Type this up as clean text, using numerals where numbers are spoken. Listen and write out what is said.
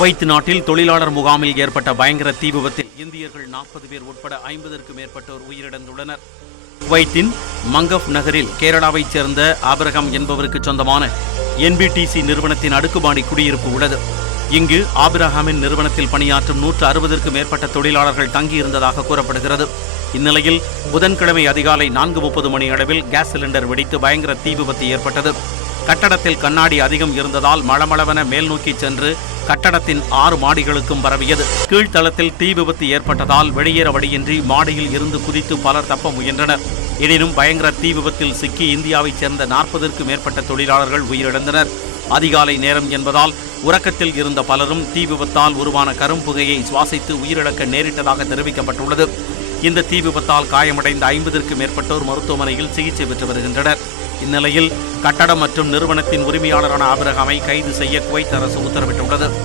Kuwait நாட்டில் தொழிலாளர் முகாமில் ஏற்பட்ட பயங்கர தீ விபத்தில் இந்தியர்கள் 40 பேர் உட்பட 50க்கும் மேற்பட்டோர் உயிரிழந்துள்ளனர். குவைத்தின் மங்கப் நகரில் கேரளாவைச் சேர்ந்த ஆபிரகாம் என்பவருக்கு சொந்தமான NBTC நிறுவனத்தின் அடுக்குமாடி குடியிருப்பு உள்ளது. இங்கு ஆபிரகாமின் நிறுவனத்தில் பணியாற்றும் 160க்கும் மேற்பட்ட தொழிலாளர்கள் தங்கியிருந்ததாக கூறப்படுகிறது. இந்நிலையில் புதன்கிழமை அதிகாலை 4:30 மணி அளவில் கேஸ் சிலிண்டர் வெடித்து பயங்கர தீ விபத்து ஏற்பட்டது. கட்டடத்தில் கண்ணாடி அதிகம் இருந்ததால் மளமளவென மேல் நோக்கி சென்று கட்டடத்தின் 6 மாடிகளுக்கும் பரவியது. கீழ்த்தளத்தில் தீ விபத்து ஏற்பட்டதால் வெளியேற வழியின்றி மாடியில் இருந்து குதித்து பலர் தப்ப முயன்றனர். எனினும் பயங்கர தீ விபத்தில் சிக்கி இந்தியாவைச் சேர்ந்த 40க்கும் மேற்பட்ட தொழிலாளர்கள் உயிரிழந்தனர். அதிகாலை நேரம் என்பதால் உறக்கத்தில் இருந்த பலரும் தீ விபத்தால் உருவான கரும்புகையை சுவாசித்து உயிரிழக்க நேரிட்டதாக தெரிவிக்கப்பட்டுள்ளது. இந்த தீ விபத்தால் காயமடைந்த 50க்கும் மேற்பட்டோர் மருத்துவமனையில் சிகிச்சை பெற்று வருகின்றனர். இந்நிலையில் கட்டடம் மற்றும் நிறுவனத்தின் உரிமையாளரான ஆபிரகாமை கைது செய்ய குவைத் அரசு உத்தரவிட்டுள்ளது.